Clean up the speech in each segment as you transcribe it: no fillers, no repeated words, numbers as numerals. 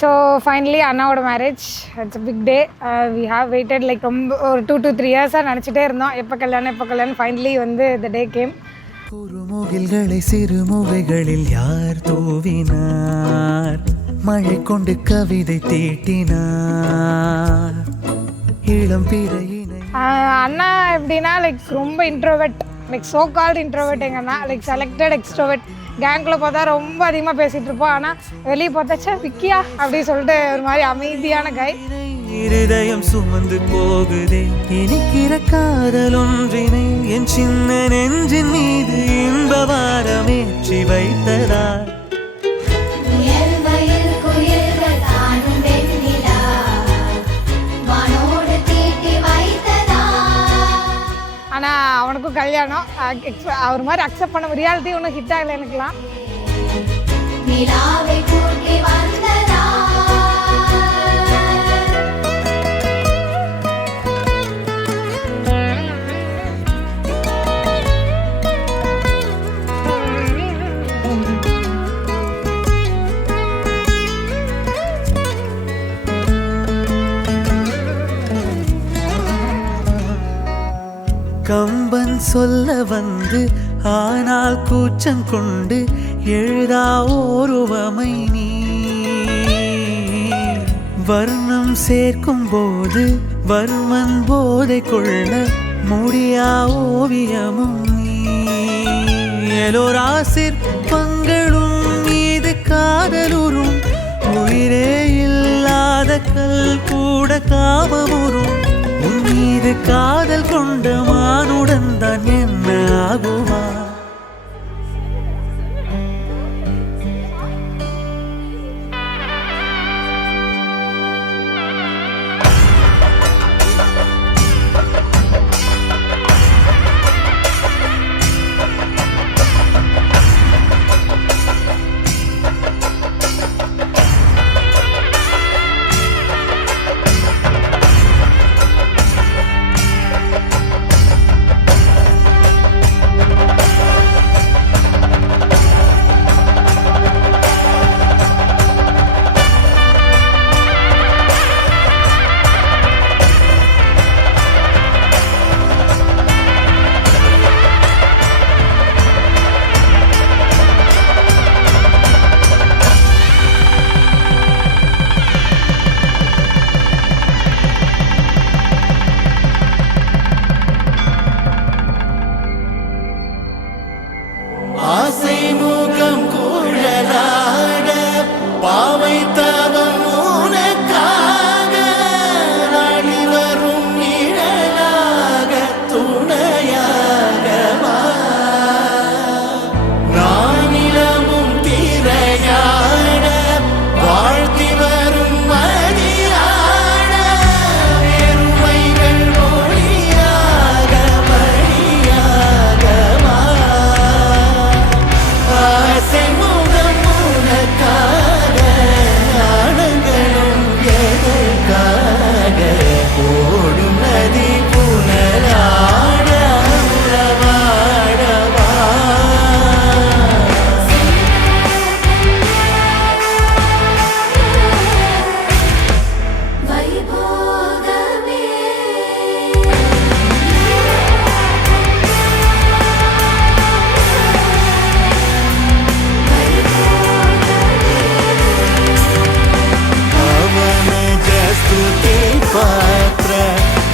So finally அண்ணாவோட marriage. It's big day. We have waited like ரொம்ப ஒரு 2 to 3 இயர்ஸாக நினச்சிட்டே இருந்தோம் எப்போ கல்யாணம். ஃபைனலி வந்து த டே கேம். குறுமுகில்களை சிறுமுகைகளில் யார் தூவினார், மழை கொண்டு கவிதை தீட்டினார், இளம் பிறையினை. அண்ணா எப்படின்னா லைக் ரொம்ப introvert, like so called introvert. எங்கள் அண்ணா லைக் செலக்டட் எக்ஸ்ட்ரோவெர்ட். கேங்கில் பார்த்தா ரொம்ப அதிகமாக பேசிகிட்டு இருப்போம், ஆனால் வெளியே பார்த்தாச்சா விக்கியா அப்படின்னு சொல்லிட்டு ஒரு மாதிரி அமைதியான கை. இருதயம் சுமந்து போகுதே இனிக்கிற காதல் ஒன்றினை என் சின்ன நெஞ்சின் மீது இன்ப வாரமேற்றி வைத்ததார். ஆனால் அவனுக்கும் கல்யாணம் அவர் மாதிரி அக்செப்ட் பண்ண ரியாலிட்டி ஒன்றும் ஹிட் ஆகலை எனக்குலாம். கம்பன் சொல்ல வந்து ஆனால் கூச்சம் கொண்டு எழுதா ஓருவமை நீ, வர்ணம் சேர்க்கும் போது வர்மன் போதை கொள்ள முடியா ஓவியமும் நீ. எலோரா சிற்பங்களும் மீது காதலுறும், உயிரே இல்லாத கல் கூட காமமுறும். உன் மீது காதல் கொண்ட மானுடன் தான் என்ன ஆகுமா?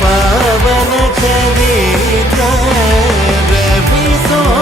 पावन चरित्र रवि सो